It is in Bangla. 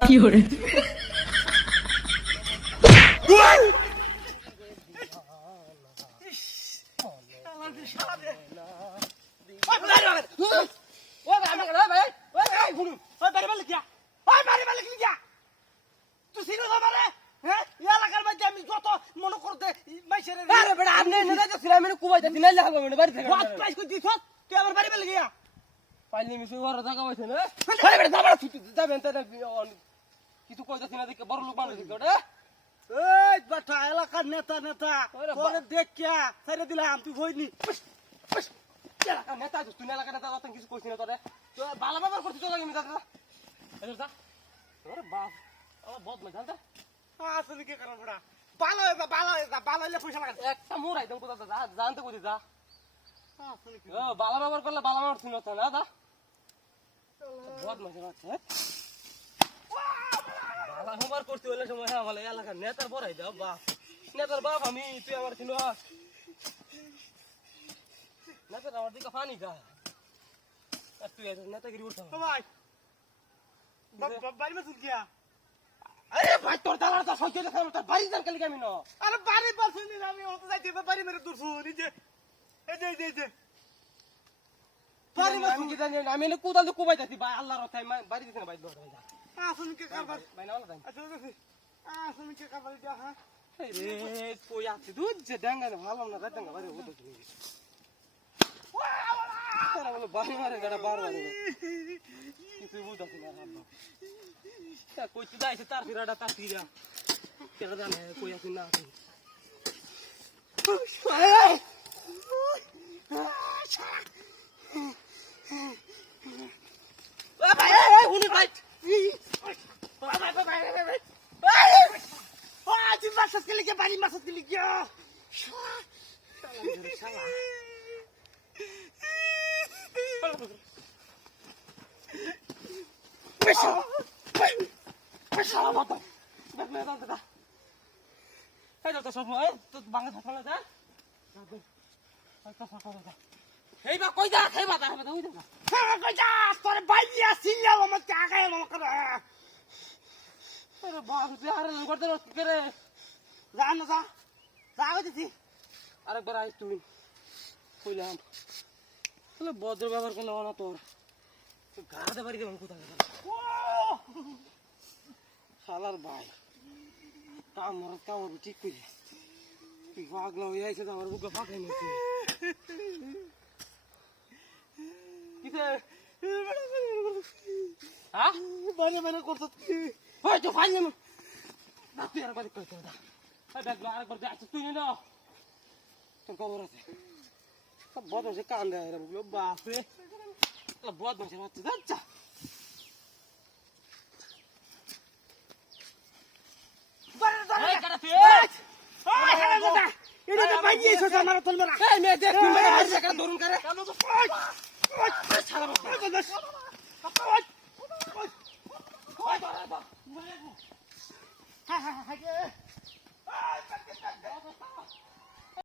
কি hore কিছু কইতাছি না দেখে বড় লোক মানুষ এলাকার নেতা নেতা দেখিয়া ছেড়ে দিলাম তুই হইনি নেতা তুই এলাকা নেতা কথা কিছু কইছি না তোরে বালা বাবার করতে চলে গেমি দাদা যা তোর বাপ আমার বদ না জানতা আসলে কি কারণ বড়া ভালো হইলে পয়সা লাগা একটা মোর আইদম কোথা যা জানতে কইতে যা আসলে কি বালা বাবার করলে বালা বাবার শুনো তো না দা বদ না আছে বালা বাবার করতে হলে সময় হ্যাঁ বলে এলাকার নেতার বড়াই দাও বাপ নেতার বাপ আমি তুই আমার চিনো নেতার আমার দিকে পানি খা তুই নেতাগিরি উঠা ভাই বাড়ি মাসুল গিয়া আরে ভাই তোর দালার তো সহ্য দেখা তোর বাড়ি যান কালি আমি না আরে বাড়ি পারছুন আমি হতে যাইতে বাড়ি মেরে দূরছু নিজে এই যে বাড়ি আমি কি জানি আমি এনে কোদাল দিয়ে কোবাই যাচ্ছি ভাই আল্লাহর রহমতে বাড়ি দিতে না ভাই দৌড় ভাই যা আসলে কি কারবার ভাই না হলো তাই আসলে কি কারবার এটা হ্যাঁ রে কই আছে দুধ যে ডাঙ্গা না ভালো না ডাঙ্গা বাড়ি ওটা তুমি তারা বলে বাড়ি মারে গাড়া বার বাড়ি কিছু বুঝাছি না আব্বা তা কই তুই যাইছে তার ফিরাটা তার ফিরা কেন জানে কই আছে না বাড়ি মাসুল গেলি গিয়া এই বা কই যা খাইবা তা হবে কই যা তোর বাইয়া সিল্লাও আমার টাকা এলো করে আরে বাপ তুই আর করতে কি রে যা না যা যা হইতেছি আরেকবার আইস তুই কইলাম তাহলে বজ্র ব্যবহার করলে না তোর গাড়াতে পারি দেবেন কোথায় শালার ভাই কামড় ঠিক করি তুই পাগলা হয়ে আইসে তো আমার বুকে ফাঁকাই নিয়েছি কিসে হ্যাঁ বাড়ি মানে করছো ওই তো ফাইল না তুই আরেকবার কই তো আরেকবার যাচ্ছিস তুই না তোর খবর আছে বদমাসে কান দেয় এরা বললো বাপরে বদমাসে হচ্ছে যাচ্ছা ধরুন করে হ্যাঁ